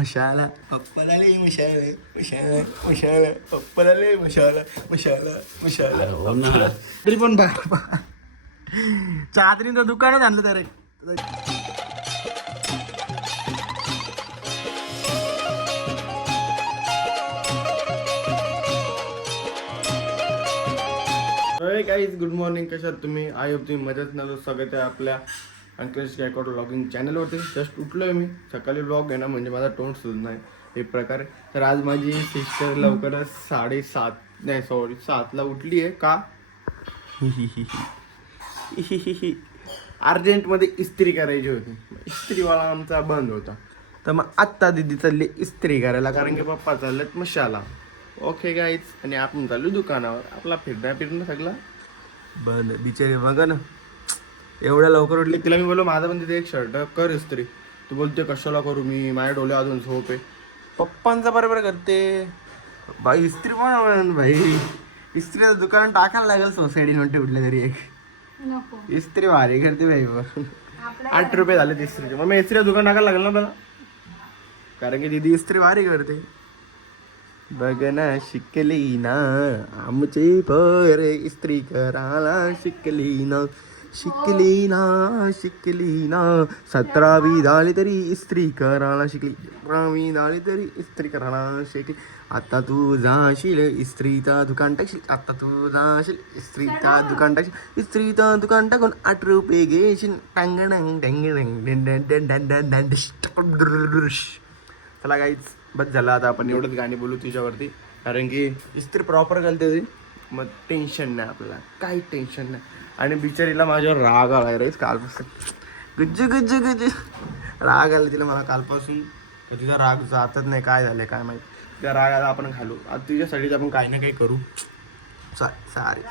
मशाला पप्पाला लय मशाला मशाला मशाला पप्पाला लय मशाला मशाला मशाला हो तरी पण बा चादरीचं दुकानच आणलं तर. काहीच गुड मॉर्निंग कशात तुम्ही? आय होप तुम्ही मदत नव्हतं स्वागत आहे आपल्या अंकलेश गायकवाड व्लॉगिंग चॅनलवरती जस्ट उठलो आहे मी। सकाळी ब्लॉग आहे ना म्हणजे माझा तोंड सुद्धा नाही एक प्रकारे। तर आज माझी सिस्टर लवकरच साडेसात नाही सॉरी सातला उठली आहे का? अर्जंटमध्ये इस्त्री करायची होती. इस्त्रीवाला आमचा बंद होता. तर मग आत्ता दिदी चालली इस्त्री करायला कारण की पप्पा चाललेत मशाला. ओके गाईच आणि आपण चालू दुकानावर. आपला फिरणं फिरणं सगळं. बंद. बिचारे बघा ना. एवढ्या लवकर उठले. तिला मी बोललो माझा पण तिथे एक शर्ट कर इस्त्री. तू बोलते कशाला करू मी? माझ्या डोळे अजून झोप आहे. पप्पांचा बरोबर करते. बाई इस्त्री पण भाई? इस्त्रीचं दुकान टाकायला लागेल सोसायटी मध्ये उठले तरी एक. नको. इस्त्री भारी करते बाई बरं. आठ रुपये झाले इस्त्रीचे. मग मी इस्त्रीचं दुकान टाकायला लागेल ना मला कारण की दीदी इस्त्री भारी करते. बघ ना शिकली ना. आमची पर इस्त्री करायला शिकली ना. शिकली ना शिकली ना सतरावी झाली तरी इस्त्री करायला शिकली सतरावी झाली तरी इस्त्री करायला शिकली आता तू जाशील इस्त्रीचा दुकान टाकशील आता तू जाशील इस्त्रीचा दुकान टाकशील इस्त्रीचा दुकान टाकून आठ रुपये घेशील टांगडंग टँगडंग डन डन डन डन डन डन डिश टुश. चला काहीच बस झालं आता आपण एवढंच गाणी बोलू तुझ्यावरती कारण की इस्त्री प्रॉपर घालते मग टेन्शन नाही आपल्याला काही टेन्शन नाही आणि बिचारीला माझ्यावर राग आलाय रे कालपासून. गुज्जू गुज्जू गुज्जू. राग आला तिला मला कालपासून. तर तिचा राग जातच नाही. काय झालंय काय माहीत. त्या रागाला आपण घालू. आता तुझ्यासाठीच आपण काही ना काही करू. सॉरी सॉरी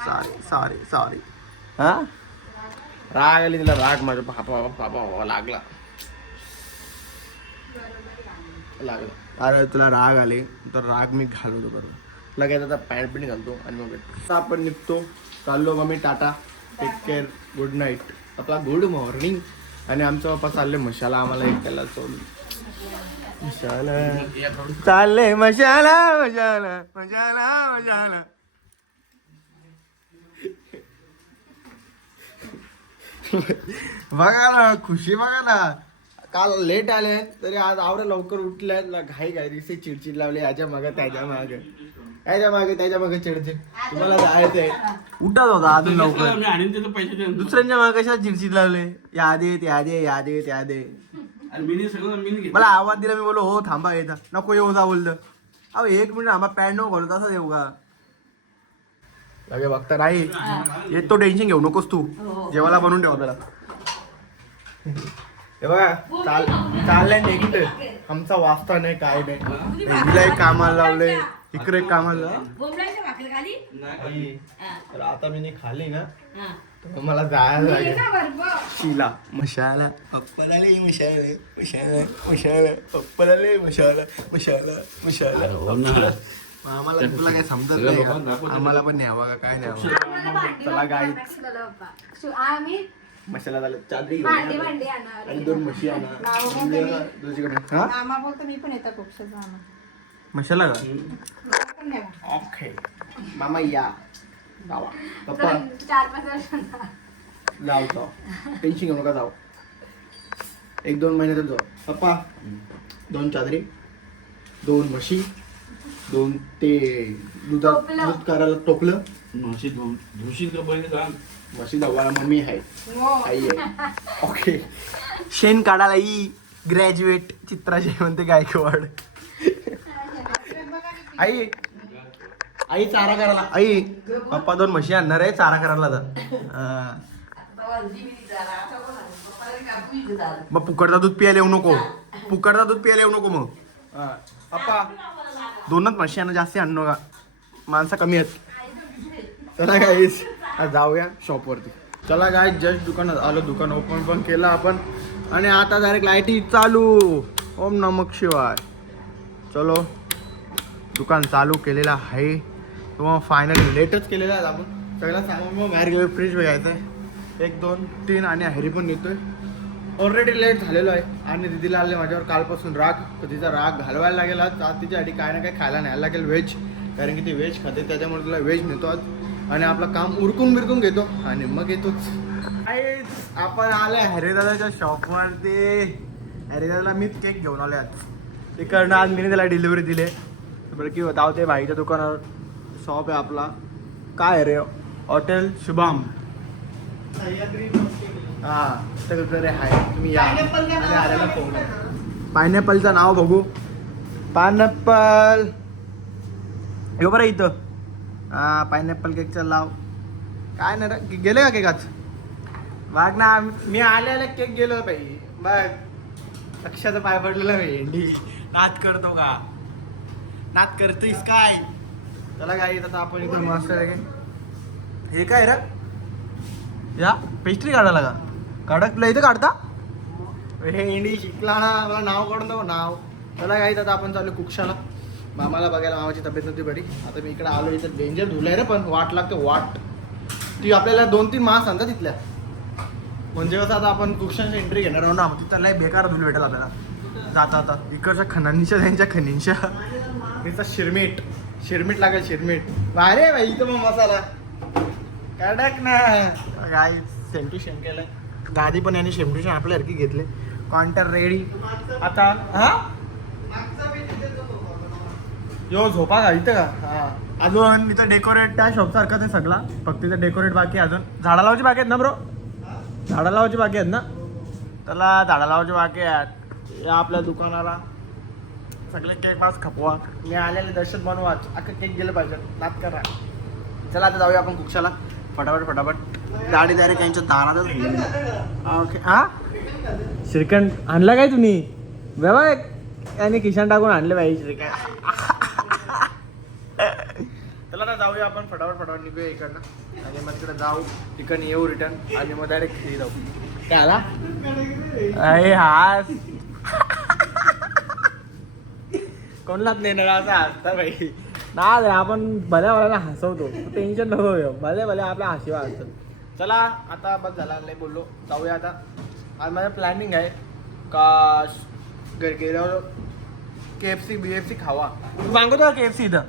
सॉरी सॉरी हां? राग आली तिला. राग माझ्या बापा बापा बाबा लागला. लागला. अरे तुला राग आले. तर राग मी घालवतो बरोबर. लगेच आता पॅन्ट पिंट घालतो आणि मग आता आपण निघतो. चाललो मग मी tata. Take care good night आपला गुड मॉर्निंग आणि आमचा बाप्पा चालले मशाला. आम्हाला एकट्याला सोडून मशाला. चालले मशाला मशाला मशाला मशाला. बघा ना खुशी बघा ना. काल लेट आले तरी आज आवडे लवकर उठले घाई घाई रिसे चिडचिड लावली. याच्या मागं त्याच्यामागे. याच्या मागे त्याच्यामागे चिडचिड. तुम्हाला जायचंय. उठत होता अजून लवकर. आणि त्याचे पैसे. दुसऱ्यांच्या मागे कशा चिडचिड लावले यादे यादे यादे यादे आणि मीने सगळं मीने घेतलं. मला आवाज दिला मी बोलो हो थांबा येता. नको येऊ जा बोललं अहो एक मिनिट आम्हा पॅन्ट नको घालू तसंच येऊ का? लगे बघता नाही. येत तो टेन्शन घेऊ नकोस तू. जेवायला बनवून ठेव त्याला. हे बघा चाल चाललंय नेक्स्ट आमचा वाचता नाही काय नाही. हिला कामाला लावलंय. इकडे एक कामाला भाकरी खाली? आई, तर आता मी नी खाल्ली ना. हा. तर मला जायला लागेल? शिला मशाला. पप्पाला लई मशाला मशाला मशाला मशाला मशाला मशाला. हो ना. आम्हाला तुला काय समजत नाही का? आम्हाला पण न्यावा का? काय न्यावा? चला गाई. आम्ही मशाला झालं चादरी घेऊन भांडी या. भांडी आणणार. आणि दोन म्हशी आणा. दुसरीकडे. हा? मामा बोलतो मी पण येतो खूप मामा मशाला का. ओके मामा या. जावा. पप्पा दोन- चार पाच वर्षांना. जाऊ जाऊ टेन्शन घेऊ नका जाऊ. एक दोन महिन्यातच जाऊ. पप्पा दोन चादरी. दोन म्हशी. दोन ते दुधा टोपलं. दूध करायला टोपलं. म्हशी धु- धुशील का पहिले सांग म्हशी धावायला मम्मी आहे. हो. आई आहे. ओके शेण काढायला ई ग्रॅज्युएट चित्रा म्हणते गायकवाड. आई. आई चारा करायला. आई पप्पा दोन म्हशी आणणार आहे चारा करायला जा हा. मग फुकटचा दूध प्यायला येऊ नको. फुकटचा दूध प्यायला येऊ नको मग. पप्पा. दोनच म्हशी आणा जास्ती आणू नका. माणसं कमी आहेत. चला गाईस जाऊया शॉपवरती चला गाय जस्ट दुकानात आलो दुकान ओपन पण केलं आपण. आणि आता डायरेक्ट लाईटी चालू. ओम नमक शिवाय. चलो. दुकान चालू केलेलं आहे. तर मग फायनली लेटच केलेलं आहे आपण. सगळं सामान मग बाहेर गेलो फ्रीज बघायचं आहे एक दोन तीन आणि हॅरी पण येतोय ऑलरेडी लेट झालेलो आहे. आणि दिदीला आले माझ्यावर कालपासून राग. तर तिचा राग घालवायला लागेल आज. आज तिच्यासाठी काय ना काय खायला न्यायला लागेल व्हेज कारण की ती व्हेज खाते त्याच्यामुळे तुला व्हेज नेतो आज. आणि आपलं काम उरकून बिरकून घेतो. आणि मग येतोच. आपण आले हरिदादाच्या शॉपवरती हरिदादाला मीच केक घेऊन आले आज. तिकडनं आज मी त्याला डिलिव्हरी दिली. बरं की होता ते भाईच्या दुकानावर. शॉप आहे आपला. काय रे? हॉटेल शुभम. हा तर हाय. तुम्ही या. आणि आल्याला फोन पायनॅपलचं नाव बघू. पायनॅपल. हे बरं इथं. हा पायनॅपल केकचं लाव काय नाही गेले का केकाच आज बघ ना मी आल्याला केक गेलो बाई. बघ. लक्षाचं पाय पडलेलं भेंडी नाच करतो का? नात करतोयस काय? त्याला काय येत आता आपण इकडे मस्त आहे. हे काय रे? या पेस्ट्री काढायला का? काढत तुला इथं काढता? हे इंडी शिकला ना मला नाव काढून दाखव नाव. त्याला काय आता आपण चालू कुक्षाला मामाला बघायला मामाची तब्येत नव्हती बरी. आता मी इकडे आलो इथं डेंजर धुलाय रे पण वाट लागते वाट. ती आपल्याला दोन तीन मास आणतात तिथल्या. म्हणजे कसं आता आपण कुक्षांची एंट्री घेणार आहोत ना मग तिथं लय बेकार धुल भेटेल आपल्याला. जाता आता इकडच्या खनांच्या त्यांच्या खनींच्या तिचा शिरमीट. शिरमीट लागेल शिरमीट. अरे भाई इथं मग मसाला. कडक ना. काय सेम शेम केलं गादी पण यांनी शेमटू शेम आपल्यासारखी घेतले. कॉन्टर रेडी आता हा? यो झोपा का? इथं का? हा. अजून इथं डेकोरेट त्या शॉप सारखं ते सगळा. फक्त इथं डेकोरेट बाकी अजून. झाडा लावायची बाकी आहेत ना ब्रो झाडा लावायची बाकी आहेत ना? त्याला झाडा लावायची बाकी आहेत. या आपल्या दुकानाला. सगळे केक पास खपवा. मी आलेले दर्शन बनवा. अख्खं केक गेलं पाहिजे. नात करा. चला आता जाऊया आपण कुक्षाला. फटाफट फटाफट. गाडी डायरेक्ट यांच्या दारातच ओके. हा? श्रीखंड आणला काय तुम्ही? बाबा याने खिशान टाकून आणले पाहिजे श्रीखंड. चला ना जाऊया आपण. फटाफट फटाफट निघूया इकडनं. आणि मग तिकडे जाऊ. तिकडनं येऊ रिटर्न आणि मग डायरेक्ट घरी जाऊ. काय आला? अरे हास. कोणलाच नेणार असा हसता भाई ना रे आपण भल्या भल्याला हसवतो. टेन्शन नको घेऊ. भले भले आपल्या हशिवा असतात चला आता बस झाला नाही बोललो. जाऊया आता. आज माझं प्लॅनिंग आहे का घर गेल्यावर K F C B F C खावा. तू सांगतो का के एफ सी इथं?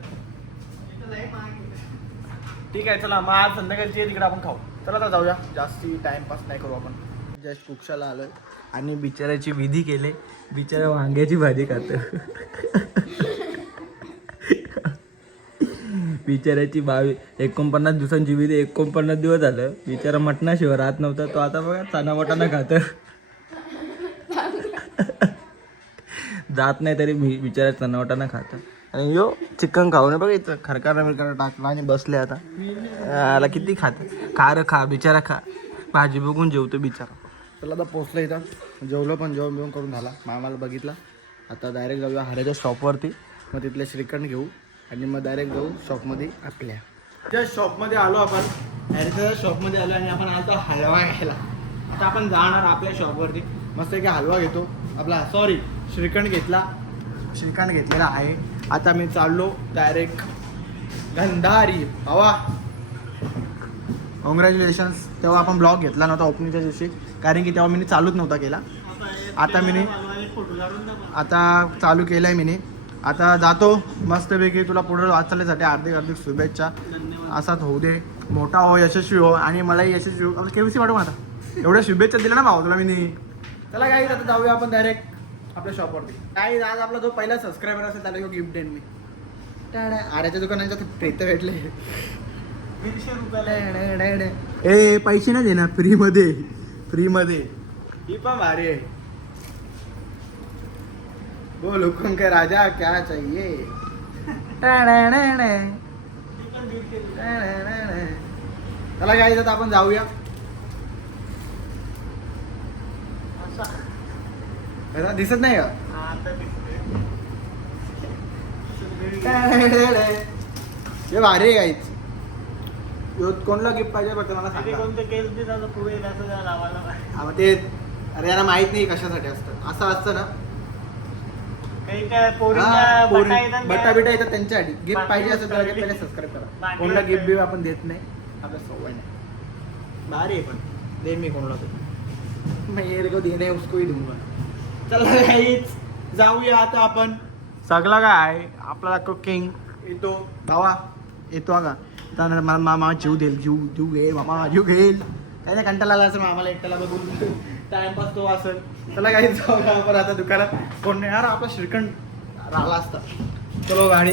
ठीक आहे चला. मग आज संध्याकाळची तिकडे आपण खाऊ. चला आता जाऊया. जास्ती टाइमपास नाही करू आपण. जस्ट कुक्षाला आलोय. आणि बिचाऱ्याची विधी केले. बिचारा वांग्याची भाजी खातं. बिचाऱ्याची बावी एकोणपन्नास दिवसांची विधी एकोणपन्नास दिवस झालं. बिचारा मटणाशिवाय राहत नव्हता. तो आता बघा चना खातं. जात नाही तरी मी बिचारा चना खातं. आणि यो चिकन खाऊ नये बघ इथं. खरकारा मिरकारा टाकला आणि बसले आता. आला किती खात. खा खा. बिचारा खा. भाजी बघून जेवतो बिचारा. चला आता पोचलं इथं. जेवलो पण जेवण बिवून करून झाला. मामाला बघितला. आता डायरेक्ट जाऊया हऱ्याच्या शॉपवरती मग तिथले श्रीखंड घेऊ. आणि मग डायरेक्ट जाऊ शॉपमध्ये आपल्या. त्या शॉपमध्ये आलो आपण. हॅरीच्या शॉपमध्ये आलो आणि आपण आता हलवा घ्यायला. आता आपण जाणार आपल्या शॉपवरती मस्त एक हलवा घेतो. आपला सॉरी श्रीखंड घेतला. श्रीखंड घेतलेला आहे. आता मी चाललो डायरेक्ट गंधारी. हवा कॉंग्रॅच्युलेशन्स तेव्हा आपण ब्लॉग घेतला नव्हता ओपनिंगच्या दिवशी कारण की तेव्हा मी चालूच नव्हता केला. आता मी आता चालू केलं आहे मी आता जातो मस्तपैकी तुला पुढे वाचल्यासाठी हार्दिक हार्दिक शुभेच्छा. असाच होऊ दे. मोठा हो यशस्वी हो आणि मलाही यशस्वी हो. आपलं केवीसी वाटू आता. एवढ्या शुभेच्छा दिल्या ना भाऊ तुला मी चला काही आता जाऊया आपण डायरेक्ट आपल्या शॉपवरती काही आज आपला जो पहिला सबस्क्रायबर असेल त्याला गिफ्ट देईन मी. टाळ्या. आऱ्याच्या दुकानाच्या प्रेत भेटले. दीडशे रुपयाला ए पैसे नाही देणार फ्रीमध्ये. फ्रीमध्ये. ही पण भारी आहे. बोल हुकुम के राजा क्या चाहिए? चला काय आता आपण जाऊया. दिसत नाही का? हे भारी आहे काहीच ह्यो कोणला गिफ्ट पाहिजे फक्त मला सांगा? हा, मग ते अरे यांना माहीत नाही कशासाठी असतं. असं असतं ना? हा, पोरी- बट्टा बिटा येतात त्यांच्यासाठी गिफ्ट पाहिजे असेल तर पहिले सबस्क्राईब करा. कोणाला गिफ्ट बिफ्ट आपण देत नाही? आपल्या सवय नाही. भारी आहे पण. दे मी कोणाला तरी. मेरे को देना है उसको ही दूंगा चला गाईच जाऊया आता आपण. सगळं काय? आपला कुकिंग येतो. भावा येतो का? त्यानंतर मला मामा जीव देईल जीव जीव घेईल मामा जीव घेईल. त्याच्या कंटाळा आला असेल मामाला एकट्याला बघून. टाइमपास तो असेल. चला काही जाऊ आता दुकानात कोण नाही. यार आपला श्रीखंड राहिला असता. चलो गाडी.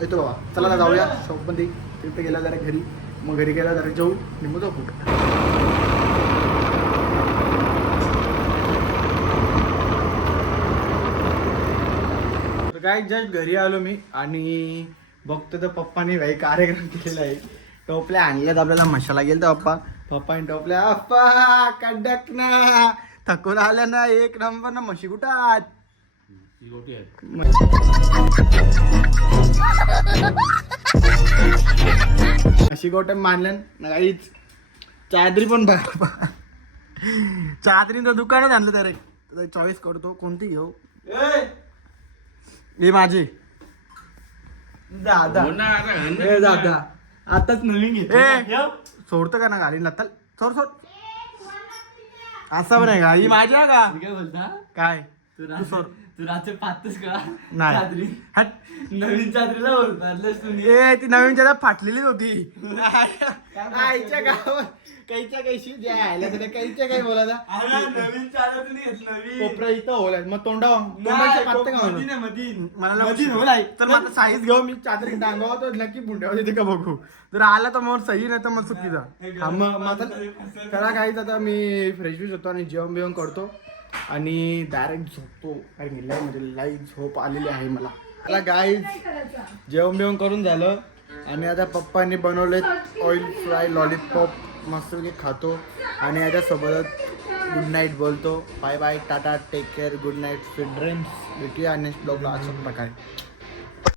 येतो बाबा. चला ना जाऊया. शॉपमध्ये तिथे गेला जरा घरी. मग घरी गेला जरा जाऊ निघू जाऊ कुठं काय जस्ट घरी आलो मी आणि बघतो तर पप्पाने भाई कार्यक्रम केलेला आहे. टोपल्या आणल्यात आपल्याला मशाला गेल तर पप्पा. पप्पाने टोपल्या अप्पा कडक ना. थकून आल्या ना एक नंबर ना म्हशी गोटी आहे. अशी गोटे मानलं ना काहीच. चादरी पण बघा चादरीचं दुकानच आणलं तर चॉईस करतो कोणती घेऊ? हे माझी. दादा हो ना, आता घाल ना ए तुला. दादा आताच नवीन घेतो सोडतं का ना गाडी? नत्तल सोड सोड. असं पण आहे का? ही माझी आहे का? मी काय बोलता? काय? तू तू सोड. तू रात्री पाहतोस का? नाही. चादरी. हट नवीन चादरीला ए ती नवीन जरा फाटलेलीच होती. आईच्या गावात. काहीच्या काहीशी जे आयला तुला काहीच्या काही नवीन चादर नवीन. कोपरा इथं होलाय मग तोंडा तोंडाच्या पात्या का मधी म्हणून? नाही, मधी. मला. तर मग साईज घेऊ मी चादर टांगावं तर नक्की बुंड्यावर येते का बघू. जर आला तर मग सही नाही तर मग चुकीचा. हा, मग आता करा काहीच आता मी फ्रेश फ्रेश होतो आणि जेवण बिवण करतो. आणि डायरेक्ट झोपतो. कारण की लय म्हणजे लई झोप आलेली आहे मला. मला गाईज जेवण बिवण करून झालं. आणि आता पप्पांनी बनवले ऑइल फ्राय लॉलीपॉप मस्तपैकी खातो. आणि याच्यासोबत गुड नाईट बोलतो. Bye bye tata take care good night sweet dreams भेटूया नेक्स्ट ब्लॉगला अशाच प्रकारे.